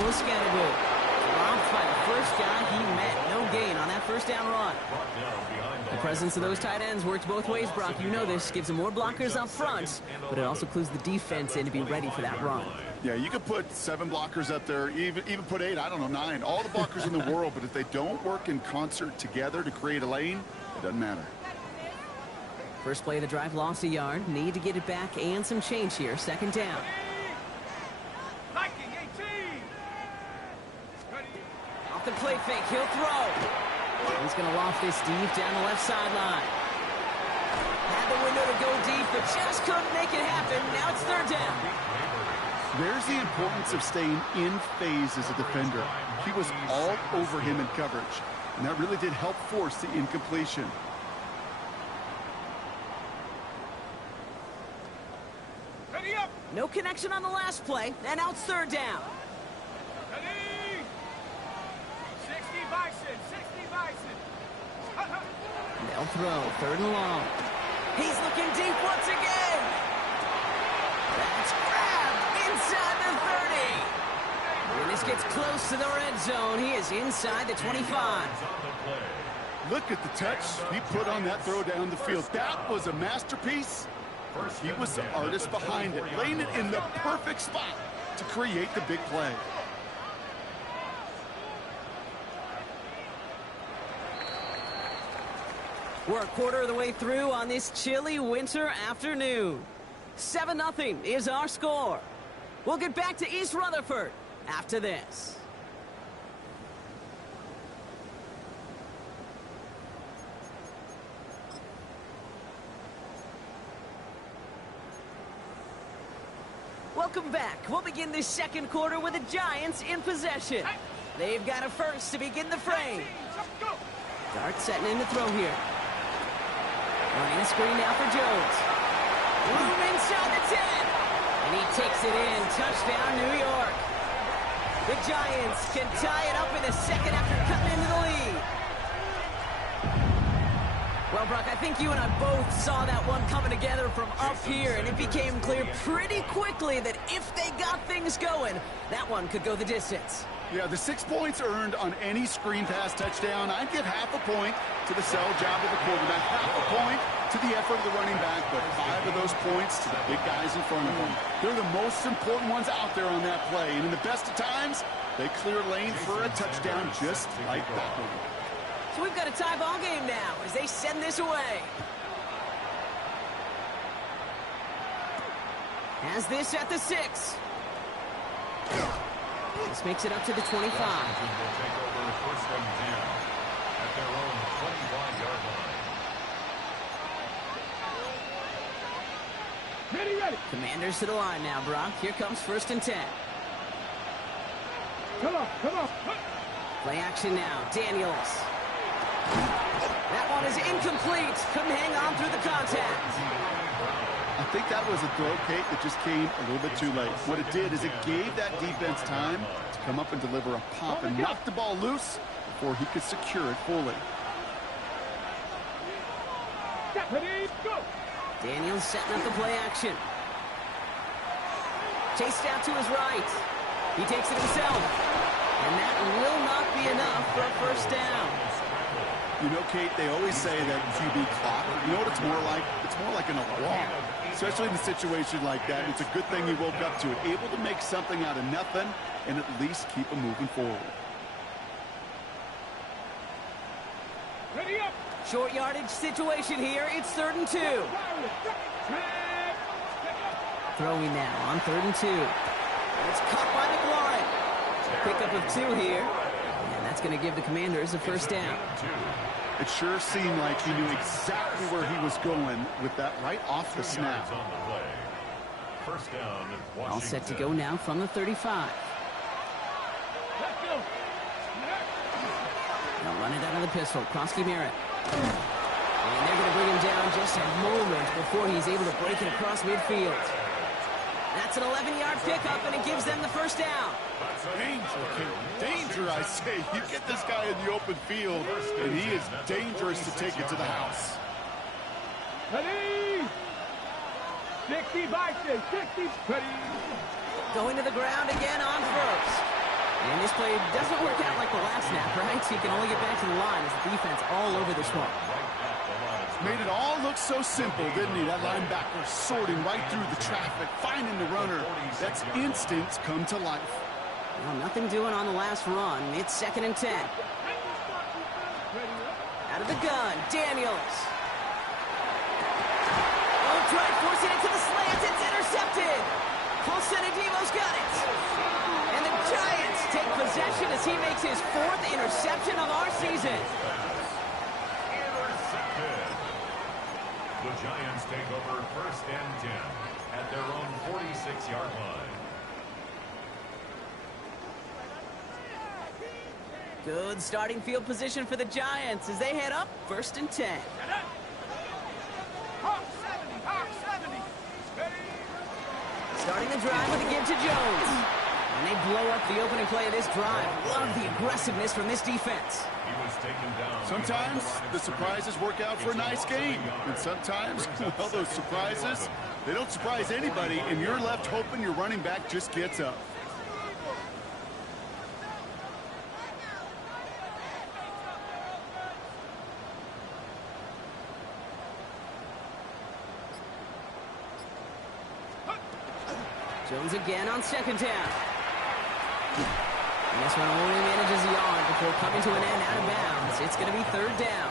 little scatterboo. Dropped by the first guy he met. No gain on that first down run. The presence of those tight ends works both ways, Brock. You know this. Gives them more blockers up front, but it also clues the defense in to be ready for that run. Yeah, you could put 7 blockers up there, even put 8, I don't know, 9. All the blockers in the world, but if they don't work in concert together to create a lane, it doesn't matter. First play of the drive, lost a yard. Need to get it back and some change here. Second down. Off the play fake, he'll throw. He's going to loft this deep down the left sideline. Had the window to go deep, but just couldn't make it happen. Now it's third down. There's the importance of staying in phase as a defender. He was all over him in coverage, and that really did help force the incompletion. No connection on the last play, and now it's third down. They'll throw, third and long. He's looking deep once again. That's grabbed inside the 30. When this gets close to the red zone, he is inside the 25. Look at the touch he put on that throw down the field. That was a masterpiece. He was the artist behind it, laying it in the perfect spot to create the big play. We're a quarter of the way through on this chilly winter afternoon. 7-0 is our score. We'll get back to East Rutherford after this. Welcome back. We'll begin this second quarter with the Giants in possession. They've got a first to begin the frame. Dart setting in to throw here. Running a screen now for Jones. Room inside the 10. And he takes it in. Touchdown, New York. The Giants can tie it up in the second after cutting into the lead. Well, Brock, I think you and I both saw that one coming together from up here, and it became clear pretty quickly that if they got things going, that one could go the distance. Yeah, the 6 points earned on any screen pass touchdown. I'd give half a point to the sell job of the quarterback, half a point to the effort of the running back, but 5 of those points to the big guys in front of them. They're the most important ones out there on that play, and in the best of times, they clear lane for a touchdown just like that one. So we've got a tie ball game now as they send this away. Has this at the 6. This makes it up to the 25. Ready. Commanders to the line now, Brock. Here comes first and 10. Come on. Play action now. Daniels. That one is incomplete. Couldn't hang on through the contact. I think that was a throw, Kate, that just came a little bit too late. What it did is it gave that defense time to come up and deliver a pop and knock the ball loose before he could secure it fully. Daniels setting up the play action. Chased out to his right. He takes it himself. And that will not be enough for a first down. You know, Kate, they always say that QB clock. You know what it's more like? It's more like an alarm, especially in a situation like that. It's a good thing he woke up to it, able to make something out of nothing and at least keep him moving forward. Ready up. Short yardage situation here. It's 3rd and 2. Throwing now on 3rd and 2. It's caught by McLaurin. Pickup of 2 here. And that's going to give the Commanders a first down. It sure seemed like he knew exactly where he was going with that right off the snap. All set to go now from the 35. They'll run it out of the pistol. Krosky Merritt. And they're going to bring him down just a moment before he's able to break it across midfield. That's an 11-yard pickup, and it gives them the first down. Danger, I say. You get this guy in the open field, and he is dangerous to take it to the house. Ready. 60 by 60. Ready. Going to the ground again on first. And this play doesn't work out like the last snap, right? So you can only get back to the line as the defense all over this one. Made it all look so simple, didn't he? That linebacker sorting right through the traffic, finding the runner. That's instinct come to life. Well, nothing doing on the last run. It's 2nd and 10. Out of the gun, Daniels. Oh, try forcing it to the slant. It's intercepted. Full set of Devo's got it. And the Giants take possession as he makes his 4th interception of our season. The Giants take over 1st and 10 at their own 46-yard line. Good starting field position for the Giants as they head up 1st and 10. Starting the drive with a give to Jones. And they blow up the opening play of this drive. Love the aggressiveness from this defense. Sometimes the surprises work out for a nice game. And sometimes, well, those surprises, they don't surprise anybody, and you're left hoping your running back just gets up. Jones again on 2nd down. And this one only manages a yard before coming to an end out of bounds. It's going to be 3rd down.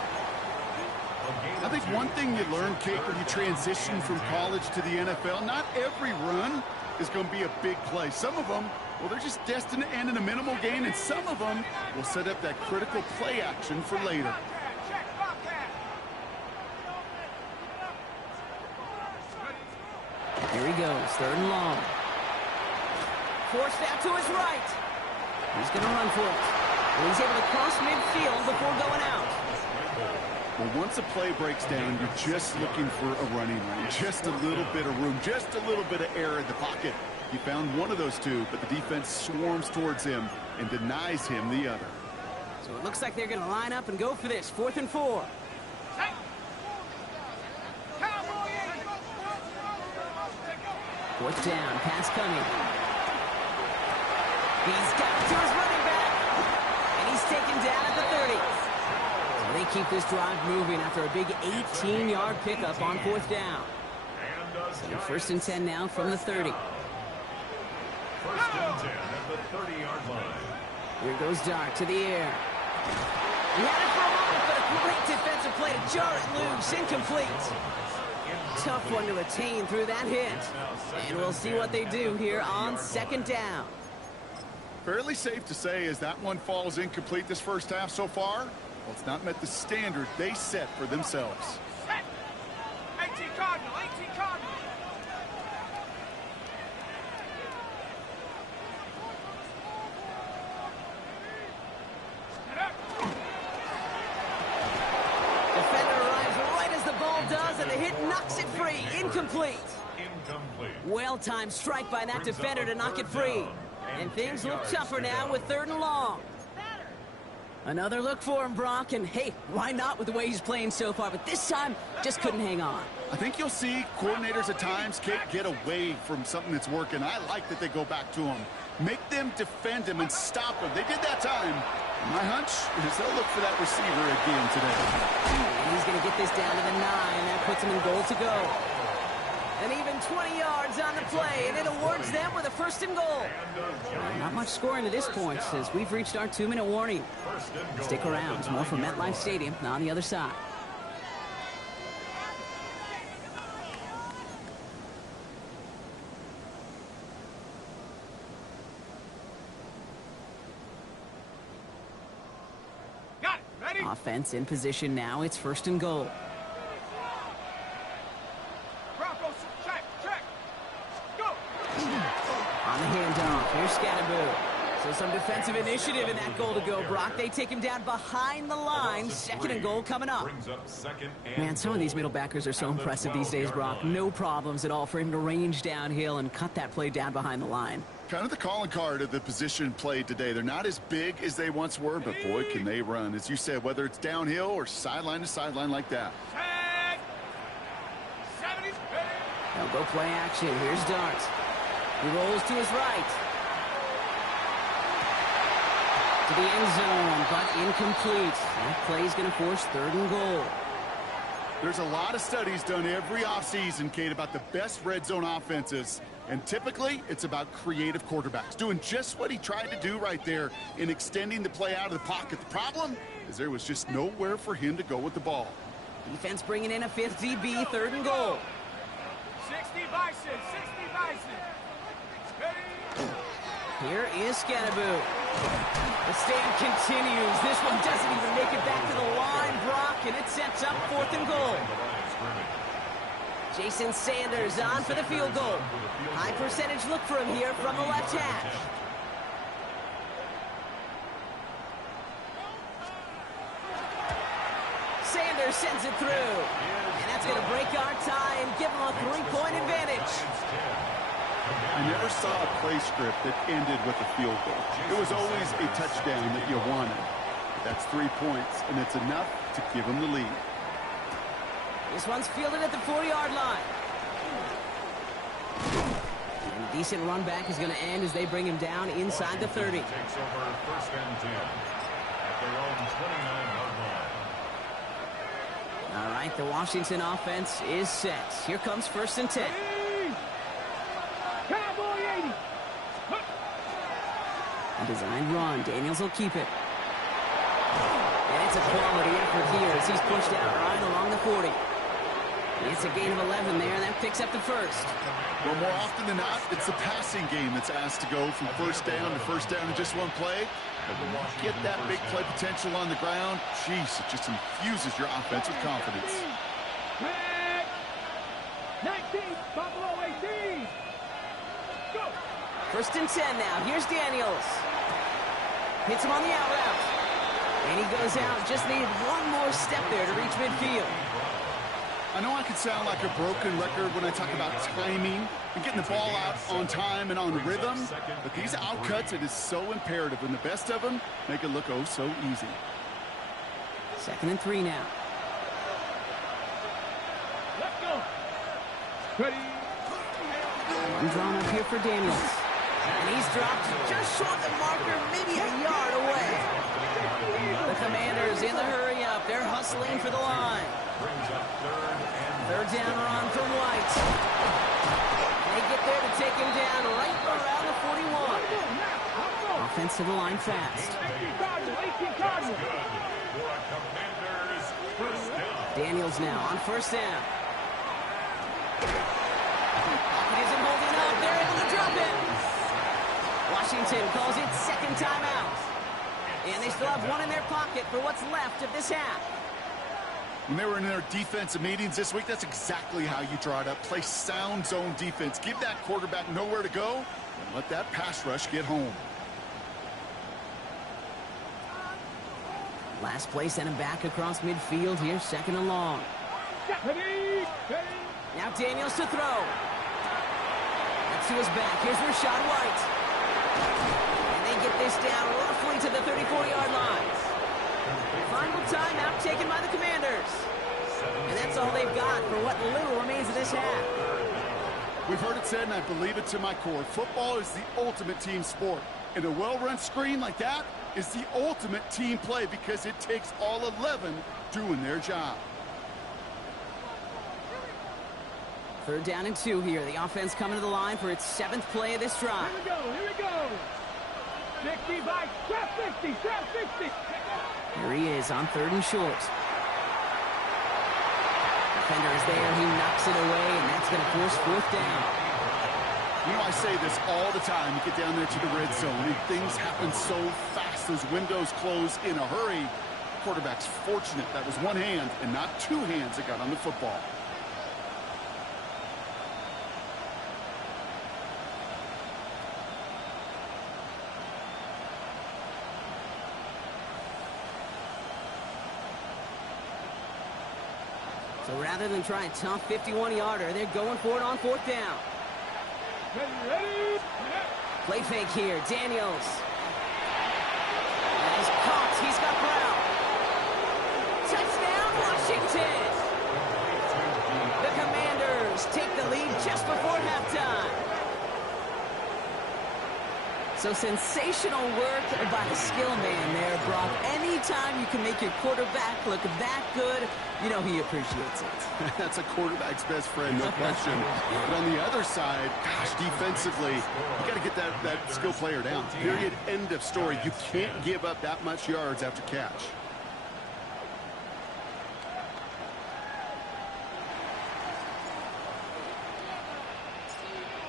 I think one thing you learn, Kate, when you transition from college to the NFL, not every run is going to be a big play. Some of them, well, they're just destined to end in a minimal gain, and some of them will set up that critical play action for later. Here he goes, 3rd and long. Forced out to his right. He's going to run for it. And he's able to cross midfield before going out. Well, once a play breaks down, you're just looking for a running lane. Just a little bit of room, just a little bit of air in the pocket. He found one of those two, but the defense swarms towards him and denies him the other. So it looks like they're going to line up and go for this. 4th and 4. Fourth down, pass coming. He's got it to his running back. And he's taken down at the 30. So they keep this drive moving after a big 18-yard pickup on 4th down. So 1st and 10 now from the 30. 1st and 10 at the 30-yard line. Here goes Dart to the air. He had it for a moment, but a great defensive play to jar it loose. Incomplete. Tough one to retain through that hit. And we'll see what they do here on 2nd down. Fairly safe to say as that one falls incomplete this first half so far, well, it's not met the standard they set for themselves. 18 Cardinal, 18 Cardinal. Defender arrives right as the ball does, and the hit knocks it free. Incomplete. Well-timed strike by that defender to knock it free. And things look tougher now with 3rd and long. Another look for him, Brock, and hey, why not with the way he's playing so far? But this time, just couldn't hang on. I think you'll see coordinators at times can't get away from something that's working. I like that they go back to him. Make them defend him and stop him. They did that time. My hunch is they'll look for that receiver again today. And he's going to get this down to the 9. That puts him in goal to go. And even 20 yards on the play, and it awards them with a 1st and goal. Not much scoring to this point, as we've reached our 2-minute warning. Stick around. There's more from MetLife Stadium on the other side. Got it. Ready? Offense in position now. It's 1st and goal. Broncos, check, check. Go. On the handoff, here's Scatterboo. So some defensive initiative in that goal to go, Brock. They take him down behind the line. 2nd and goal coming up. Man, some of these middle backers are so impressive these days, Brock. No problems at all for him to range downhill and cut that play down behind the line. Kind of the calling card of the position played today. They're not as big as they once were, but boy, can they run. As you said, whether it's downhill or sideline to sideline like that. Check. 70. They'll go play action. Here's Dart. He rolls to his right. to the end zone, but incomplete. That play's going to force 3rd and goal. There's a lot of studies done every offseason, Kate, about the best red zone offenses. And typically, it's about creative quarterbacks doing just what he tried to do right there in extending the play out of the pocket. The problem is there was just nowhere for him to go with the ball. Defense bringing in a 5th DB, 3rd and goal. 60 Bison, 60 Bison. Ready? Here is Scannaboo. The stand continues. This one doesn't even make it back to the line, Brock, and it sets up 4th and goal. Jason Sanders on for the field goal. High percentage look for him here from the left hash. Sanders sends it through. And that's going to break our tie and give him a 3-point advantage. I never saw a play script that ended with a field goal. It was always a touchdown that you wanted. That's 3 points, and it's enough to give him the lead. This one's fielded at the 4-yard line. And a decent run back is going to end as they bring him down inside the 30. Takes over 1st and 10 at their own 29-yard line. All right, the Washington offense is set. Here comes 1st and 10. Cowboy 80. A designed run. Daniels will keep it. And it's a quality effort here as he's pushed out right along the 40. It's a gain of 11 there, and that picks up the 1st. Well, more often than not, it's the passing game that's asked to go from 1st down to 1st down in just one play. But when you get that big play potential on the ground, geez, it just infuses your offense with confidence. 19, Buffalo 18. Go. 1st and 10 now. Here's Daniels. Hits him on the out route. And he goes out. Just needed one more step there to reach midfield. I know I can sound like a broken record when I talk about timing and getting the ball out on time and on rhythm, but these outcuts, it is so imperative, and the best of them make it look oh so easy. 2nd and 3 now. Let's go. Ready. One drawn up here for Daniels. And he's dropped just short of the marker, maybe a yard away. The Commanders in the hurry up. They're hustling for the line. 3rd down run from White. They get there to take him down right around the 41. Offense to the line fast. 18 Cardinal. Daniels now on 1st down. Pocket isn't holding up. They're able to drop it. Washington calls it 2nd timeout. And they still have one in their pocket for what's left of this half. When they were in their defensive meetings this week, that's exactly how you draw it up. Play sound zone defense. Give that quarterback nowhere to go and let that pass rush get home. Last play sent him back across midfield here, 2nd and long. Now Daniels to throw. That's to his back. Here's Rachaad White. And they get this down roughly to the 34-yard line. Final timeout taken by the Commanders. And that's all they've got for what little remains of this half. We've heard it said, and I believe it to my core, football is the ultimate team sport. And a well-run screen like that is the ultimate team play because it takes all 11 doing their job. 3rd down and 2 here. The offense coming to the line for its 7th play of this drive. Here we go. 60 by trap 60, trap 60. Here he is on 3rd and short. Defender is there. He knocks it away, and that's going to force 4th down. You know, I say this all the time. You get down there to the red zone, and things happen so fast. Those windows close in a hurry. Quarterback's fortunate that was one hand and not two hands that got on the football. So rather than try a tough 51-yarder, they're going for it on 4th down. Ready. Play fake here. Daniels. And he's caught. He's got Brown. Touchdown, Washington. The Commanders take the lead just before halftime. So sensational work by the skill man there, Brock. Anytime you can make your quarterback look that good, you know he appreciates it. That's a quarterback's best friend, no question. But on the other side, gosh, defensively, you got to get that skill player down. Period, end of story. You can't give up that much yards after catch.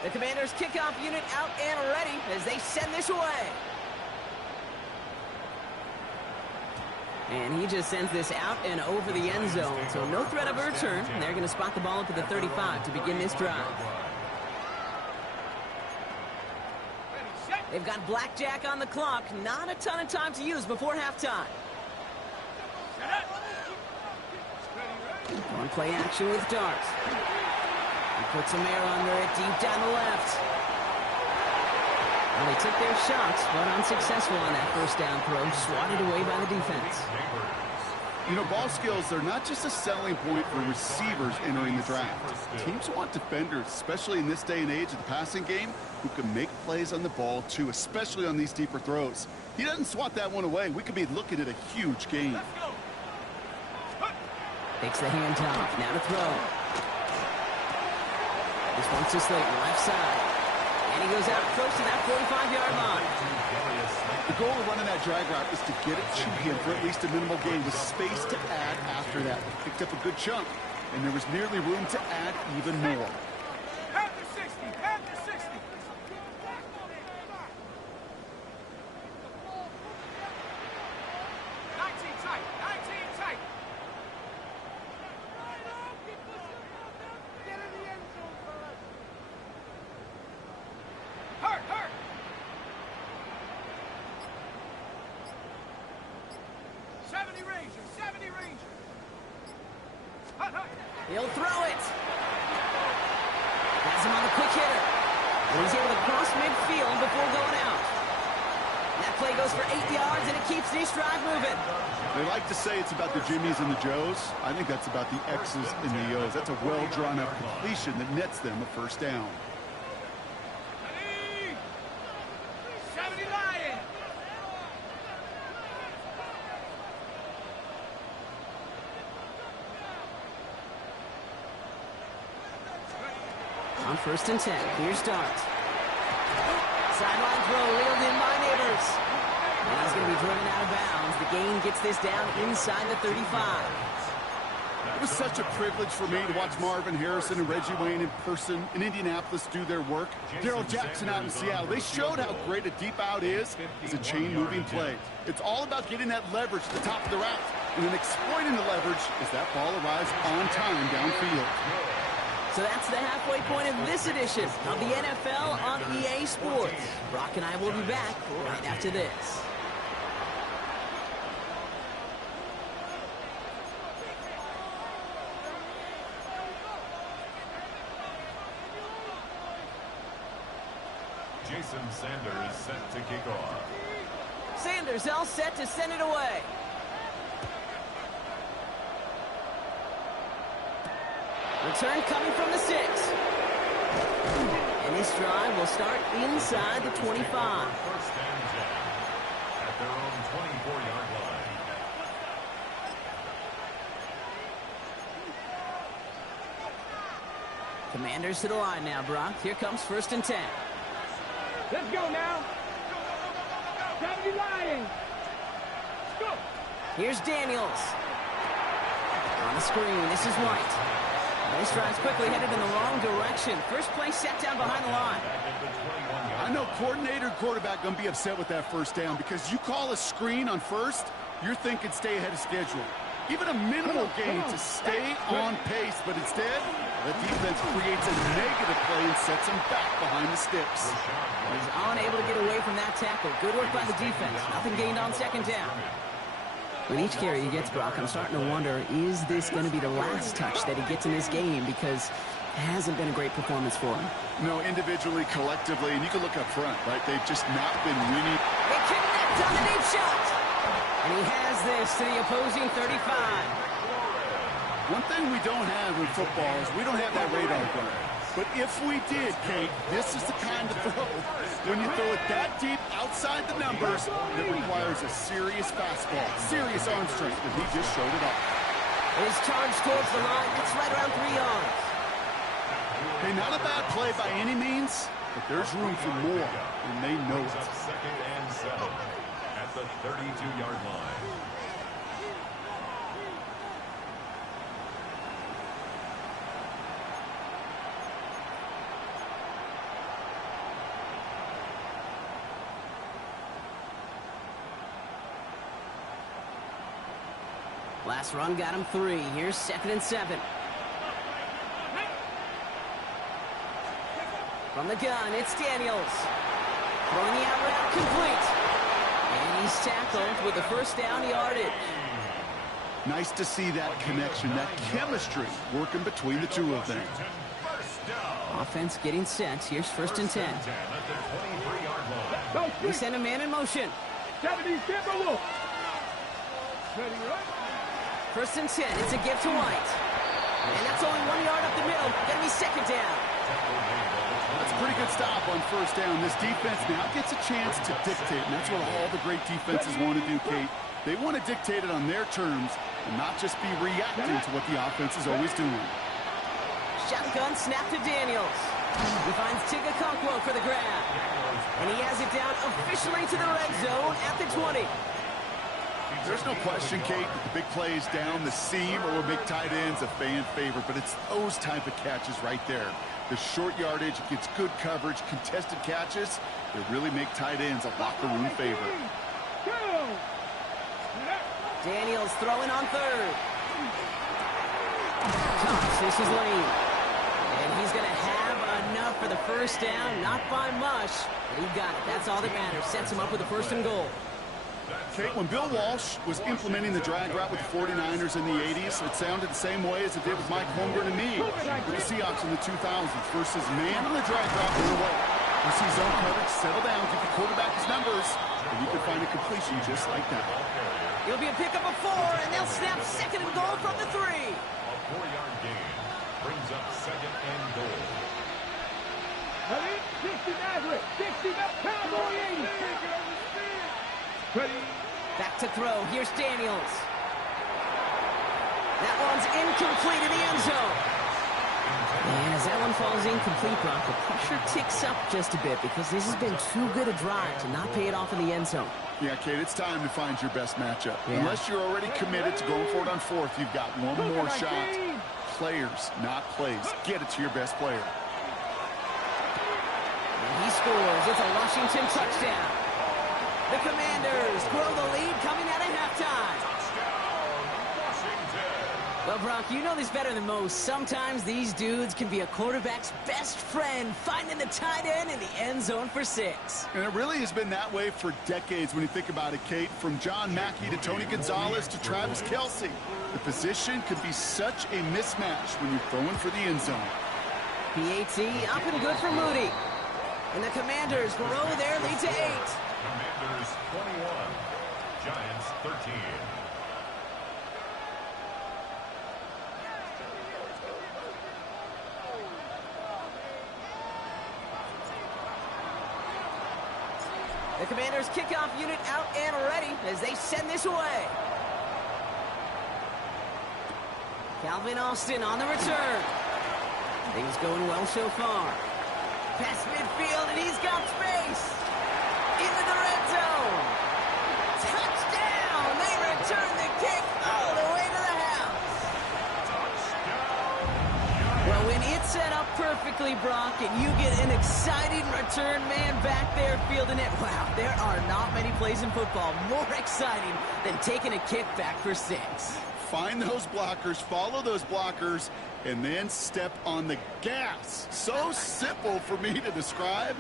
The Commanders' kickoff unit out and ready as they send this away. And he just sends this out and over the end zone. So no threat of a return. And they're going to spot the ball up at the 35 to begin this drive. They've got blackjack on the clock. Not a ton of time to use before halftime. On play action with Dart. He puts some air under it deep down the left. Well, they took their shots, but unsuccessful on that first down throw. Swatted away by the defense. You know, ball skills, they're not just a selling point for receivers entering the draft. Teams want defenders, especially in this day and age of the passing game, who can make plays on the ball, too, especially on these deeper throws. He doesn't swat that one away. We could be looking at a huge gain. Takes the handoff. Now to throw. This one's to Slayton, left side. And he goes out close to that 45-yard line. The goal of running that drag route is to get it to him for at least a minimal gain with space to add after that. He picked up a good chunk, and there was nearly room to add even more. Half to 60, half to 60. 19 tight, 19 tight. Get in the end zone, fellas. Hurt, hurt. Ranger, 70 Ranger. Hut, hut. He'll throw it. Has him on the quick hitter. And he's able to cross midfield before going out. That play goes for 8 yards, and it keeps this drive moving. They like to say it's about the Jimmies and the Joes. I think that's about the X's and the O's. That's a well-drawn-up completion that nets them a first down. 70 Lion. On 1st and 10, here's Dart. Sideline throw reeled in by Neighbors. And he's going to be driven out of bounds. The gain gets this down inside the 35. It was such a privilege for me to watch Marvin Harrison and Reggie Wayne in person in Indianapolis do their work. Darrell Jackson out in Seattle. They showed how great a deep out is as a chain-moving play. It's all about getting that leverage at the top of the route and then exploiting the leverage as that ball arrives on time downfield. So that's the halfway point of this edition of the NFL on EA Sports. Brock and I will be back right after this. Jason Sanders set to kick off. Sanders all set to send it away. Return coming from the 6. And this drive will start inside the 25. First and 10 at their own 24-yard line. Commanders to the line now, Brock. Here comes 1st and 10. Let's go now. 70 Lions. Go. Here's Daniels. On the screen, this is White. This drive's quickly headed in the wrong direction. First play set down behind the line. I know coordinator and quarterback going to be upset with that first down because you call a screen on first, you're thinking stay ahead of schedule. Even a minimal gain to stay on pace, but instead, the defense creates a negative play and sets him back behind the sticks. He's unable to get away from that tackle. Good work by the defense. Nothing gained on 2nd down. With each carry he gets, Brock, I'm starting to wonder, is this going to be the last touch that he gets in this game? Because it hasn't been a great performance for him. No, individually, collectively, and you can look up front, right? They've just not been winning. They connect on the deep shot. And he has this to the opposing 35. One thing we don't have in football is we don't have that radar gun. But if we did, Kate, this is the kind of throw, when you throw it that deep outside the numbers, that requires a serious fastball, serious arm strength, and he just showed it up. His charge towards the line, it's right around 3 yards. Hey, not a bad play by any means, but there's room for more, and they know it. Second and 7 at the 32-yard line. Last run got him 3. Here's 2nd and 7. From the gun, it's Daniels. Throwing the out route complete. And he's tackled with the first down yardage. Nice to see that connection, that chemistry working between the two of them. Offense getting set. Here's 1st and 10. They send a man in motion. 1st and 10. It's a give to White. And that's only 1 yard up the middle. Gonna be 2nd down. That's a pretty good stop on 1st down. This defense now gets a chance to dictate, and that's what all the great defenses want to do, Kate. They want to dictate it on their terms and not just be reacting to what the offense is always doing. Shotgun snap to Daniels. He finds Tigakonkwo for the grab. And he has it down officially to the red zone at the 20. There's no question, Kate, that the big plays down the seam or big tight ends a fan favorite, but it's those type of catches right there. The short yardage, it gets good coverage, contested catches, they really make tight ends a locker room favorite. Daniels throwing on 3rd. Tops, this is Lane. And he's going to have enough for the 1st down, not by much, but he got it. That's all that matters. Sets him up with a 1st and goal. Kate, when Bill Walsh was implementing the drag route with the 49ers in the 80s, it sounded the same way as it did with Mike Holmgren and me with the Seahawks in the 2000s. Versus man on the drag route in the way. You see zone coverage, settle down, give the quarterback his numbers, and you can find a completion just like that. It'll be a pickup of 4, and they'll snap 2nd and goal from the 3. A 4-yard gain brings up 2nd and goal. 60 Cowboy 80. Back to throw. Here's Daniels. That one's incomplete in the end zone. And as that one falls incomplete, Brock, the pressure ticks up just a bit because this has been too good a drive to not pay it off in the end zone. Yeah, Kate, it's time to find your best matchup. Yeah. Unless you're already committed to going for it on 4th, you've got one more shot. Players, not plays. Get it to your best player. And he scores. It's a Washington touchdown. The Commanders grow the lead coming out of halftime. Well, Brock, you know this better than most. Sometimes these dudes can be a quarterback's best friend, finding the tight end in the end zone for 6. And it really has been that way for decades when you think about it, Kate. From John Mackey to Tony Gonzalez to Travis Kelce. The position could be such a mismatch when you're throwing for the end zone. PAT up and good for Moody. And the Commanders grow their lead to 8. Commanders 21, Giants 13. The Commanders kickoff unit out and ready as they send this away. Calvin Austin on the return. Things going well so far. Past midfield, and he's got space. Into the red zone. Touchdown! They return the kick all the way to the house. Well, when it's set up perfectly, Brock, and you get an exciting return man back there fielding it, wow, there are not many plays in football more exciting than taking a kick back for 6. Find those blockers, follow those blockers, and then step on the gas. So simple for me to describe,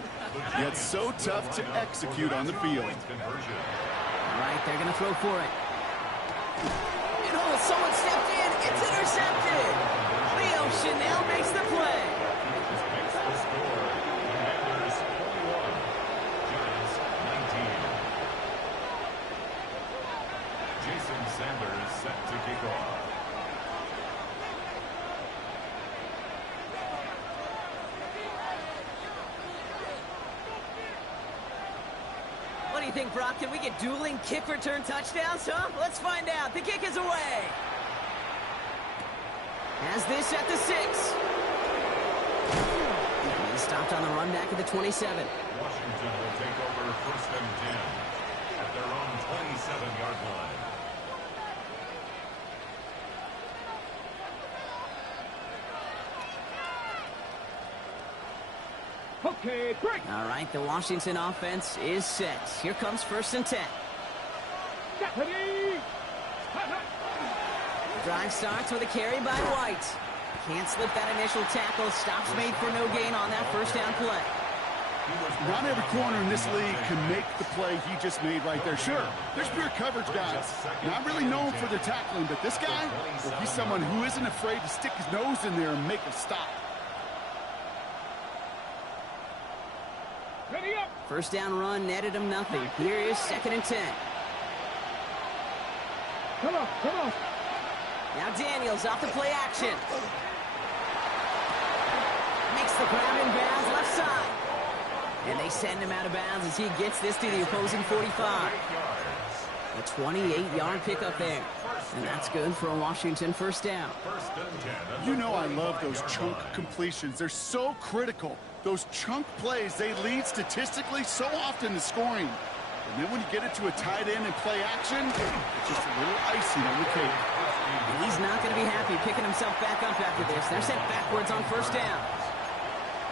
yet so tough to execute on the field. All right, they're going to throw for it. And oh, someone stepped in. It's intercepted. Leo Chanel makes the play. Commanders 21, Giants 19. Jason Sanders set to kick off. What do you think, Brock? Can we get dueling kick return touchdowns, huh? Let's find out. The kick is away. Has this at the 6. He's stopped on the run back at the 27. Washington will take over 1st and 10 at their own 27-yard line. Okay, break. All right, the Washington offense is set. Here comes 1st and 10. Deputy. The drive starts with a carry by White. Can't slip that initial tackle. Stops made for no gain on that 1st down play. Not every corner in this league can make the play he just made right there. Sure, there's pure coverage guys, not really known for their tackling, but this guy, well, he's someone who isn't afraid to stick his nose in there and make a stop. Ready up. 1st down run netted him nothing. Here is 2nd and 10. Come on, come on. Now Daniels off the play action. Makes the grab in bounds left side. And they send him out of bounds as he gets this to the opposing 45. A 28-yard pickup there. And that's good for a Washington 1st down. You know I love those chunk completions. They're so critical. Those chunk plays, they lead statistically so often to scoring. And then when you get it to a tight end and play action, it's just a little icing on the cake. And he's not going to be happy picking himself back up after this. They're sent backwards on 1st down.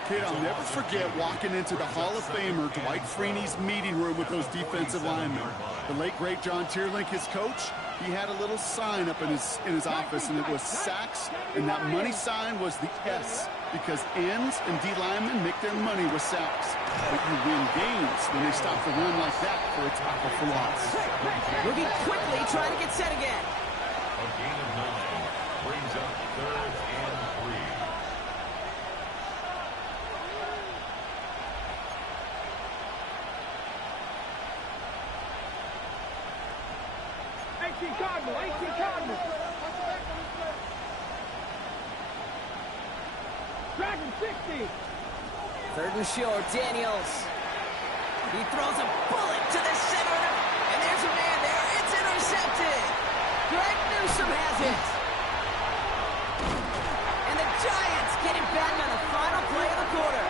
Kid, I'll never forget walking into the Hall of Famer Dwight Freeney's meeting room with those defensive linemen. The late, great John Tierlink, his coach, he had a little sign up in his office, and it was sacks, and that money sign was the S, because ends and D linemen make their money with sacks. But you win games when they stop the run like that for a tackle for loss. Moving quickly, trying to get set again. A gain of 9 brings up 3rd and 3. Cardinal, 18 Cardinal. Dragon 60. 3rd and short, Daniels. He throws a bullet to the center, and there's a man there. It's intercepted. Greg Newsome has it. And the Giants get it back on the final play of the quarter.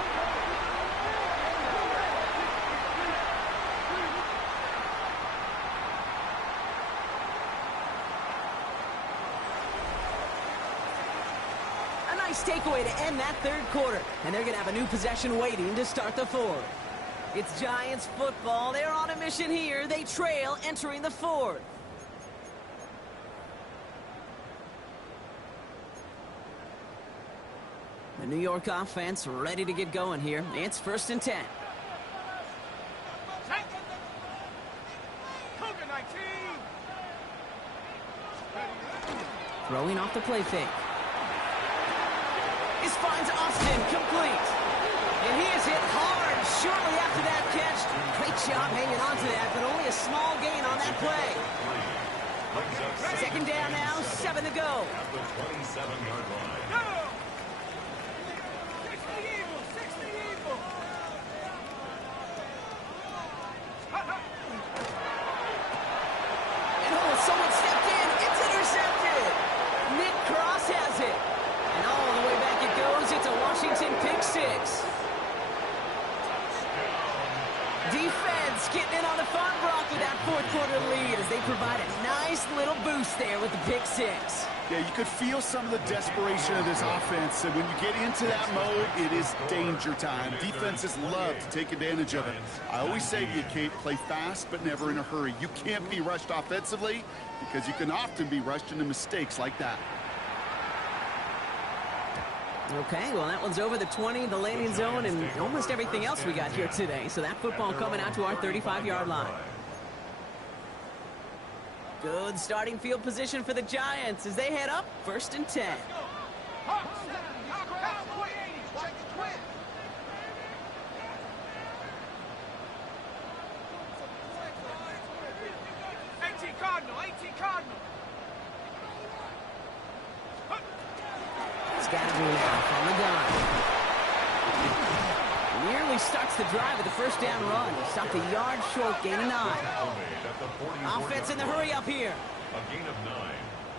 Nice takeaway to end that 3rd quarter. And they're going to have a new possession waiting to start the 4th. It's Giants football. They're on a mission here. They trail entering the 4th. The New York offense ready to get going here. It's 1st and 10. Throwing off the play fake. This finds Austin complete. And he is hit hard shortly after that catch. Great job hanging on to that, but only a small gain on that play. 2nd down now, 7 to go. At the 27-yard line. And oh, someone stepped in. It's intercepted. Nick Cross has it. And all the way back it goes. It's a Washington pick 6. Defense getting in on the fun, Brock, with that 4th quarter lead as they provide a nice little boost there with the pick 6. Yeah, you could feel some of the desperation of this offense, and when you get into that mode, it is danger time. Defenses love to take advantage of it. I always say to you, Kate, play fast but never in a hurry. You can't be rushed offensively because you can often be rushed into mistakes like that. Okay, well, that one's over the 20, the landing zone, and almost everything else we got here today. So that football coming out to our 35-yard line. Good starting field position for the Giants as they head up 1st and 10. He's got it now from the gun. Nearly starts the drive with the first down run. He stopped a yard short, gain of 9. Offense in the hurry up here. A gain of 9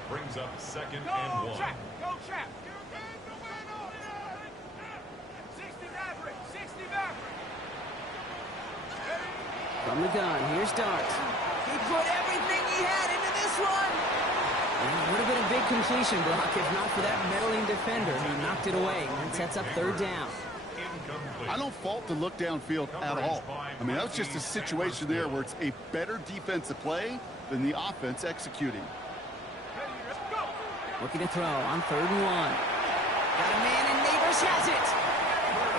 brings up 2nd Go and 1. trap. Go trap. 60 Maverick. 60 Maverick. From the gun, here's Darts. He put everything he had into this one. And it would have been a big completion, Brock, if not for that meddling defender who knocked it away and sets up 3rd down. I don't fault the look downfield at all. I mean, that was just a situation there where it's a better defensive play than the offense executing. Looking to throw on 3rd and 1. Got a man, and Neighbors has it.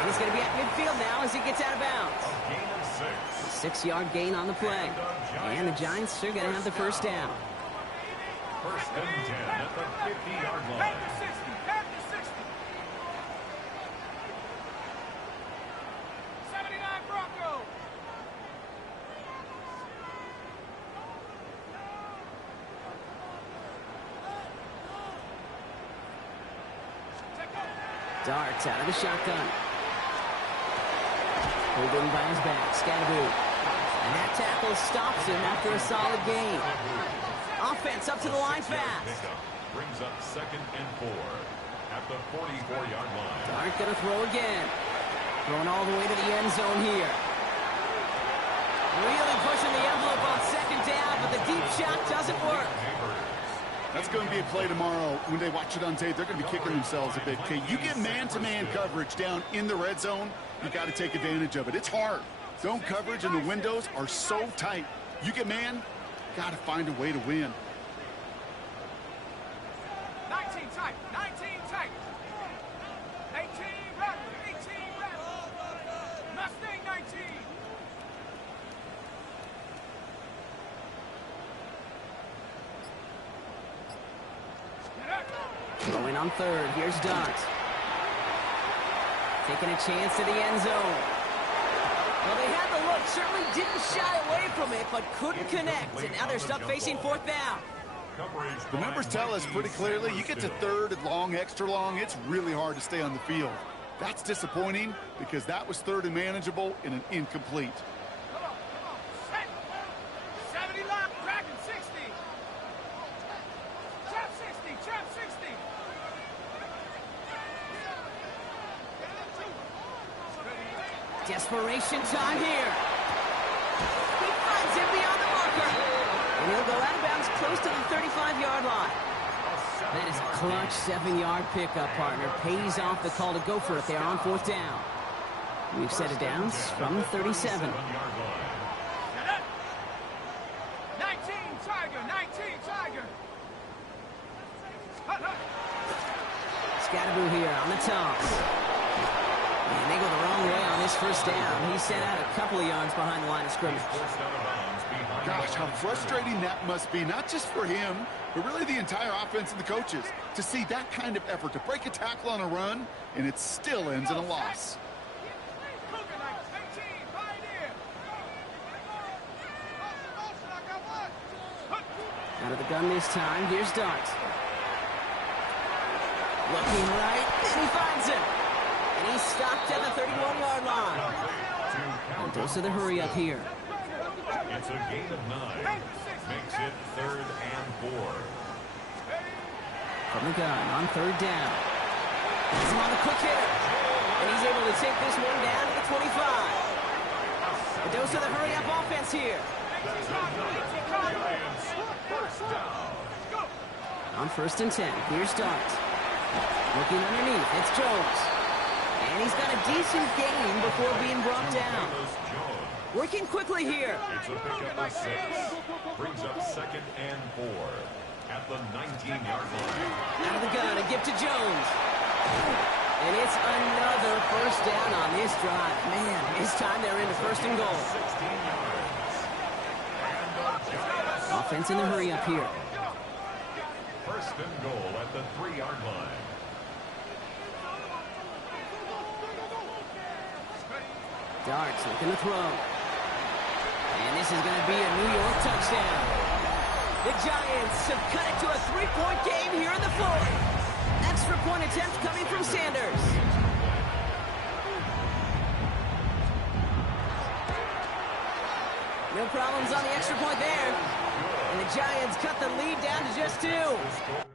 And he's going to be at midfield now as he gets out of bounds. A gain of 6. 6-yard gain on the play. And the Giants are going to have the first down. 1st and 10 at the 50-yard line. Back to 60. Back to 60. 79 Bronco. Darts out of the shotgun. Pulled in by his back. Scadaboo. And that tackle stops him after a solid gain. Offense up to the line fast. Brings up 2nd and 4 at the 44-yard line. Dart going to throw again. Throwing all the way to the end zone here. Really pushing the envelope on 2nd down, but the deep shot doesn't work. That's going to be a play tomorrow. When they watch it on tape, they're going to be kicking themselves a bit. Okay, you get man-to-man coverage down in the red zone, you got to take advantage of it. It's hard. Zone coverage and the windows are so tight. You get man, got to find a way to win. 19 tight. 19 tight. 18 rattle. 18 rattle. Mustang 19. Going on 3rd. Here's Dart. Taking a chance to the end zone. Well, they had the look. Certainly didn't shy away from it, but couldn't connect. And now they're stuck facing 4th down. The numbers tell us pretty clearly, you get to 3rd and long, extra long, it's really hard to stay on the field. That's disappointing because that was 3rd and manageable in an incomplete. Come on. 70 line. Dragon 60. Trap 60. Trap 60. Desperation time here. He finds him beyond the marker. And he'll go out of bounds close to the 35-yard line. That is a clutch 7-yard pickup, partner. Pays off the call to go for it there on 4th down. We've set it down from the 37. 19 Tiger. 19 Tiger. Scadaboo here on the toss. And they go the wrong way on this first down. He's sent out a couple of yards behind the line of scrimmage. Gosh, how frustrating that must be, not just for him, but really the entire offense and the coaches, to see that kind of effort to break a tackle on a run, and it still ends in a loss. Out of the gun this time. Here's Dart. Looking right, and he finds him. And he's stopped at the 31-yard line. And goes to the hurry up here. It's a gain of 9. Makes it 3rd and 4. From the gun on 3rd down. He's him on the quick hitter. And he's able to take this one down to the 25. It goes to the hurry up offense here. On 1st and 10, here's Dart. Looking underneath, it's Jones. And he's got a decent gain before being brought down. Working quickly here. It's a pickup of 6. Brings up 2nd and 4 at the 19-yard line. Out of the gun, a gift to Jones. And it's another first down on this drive. Man, this time they're into 1st and goal. 16 yards. Offense in the hurry up here. 1st and goal at the 3-yard line. Darts looking to throw. And this is going to be a New York touchdown. The Giants have cut it to a 3-point game here in the 4th. Extra point attempt coming from Sanders. Collins on the extra point there. And the Giants cut the lead down to just 2.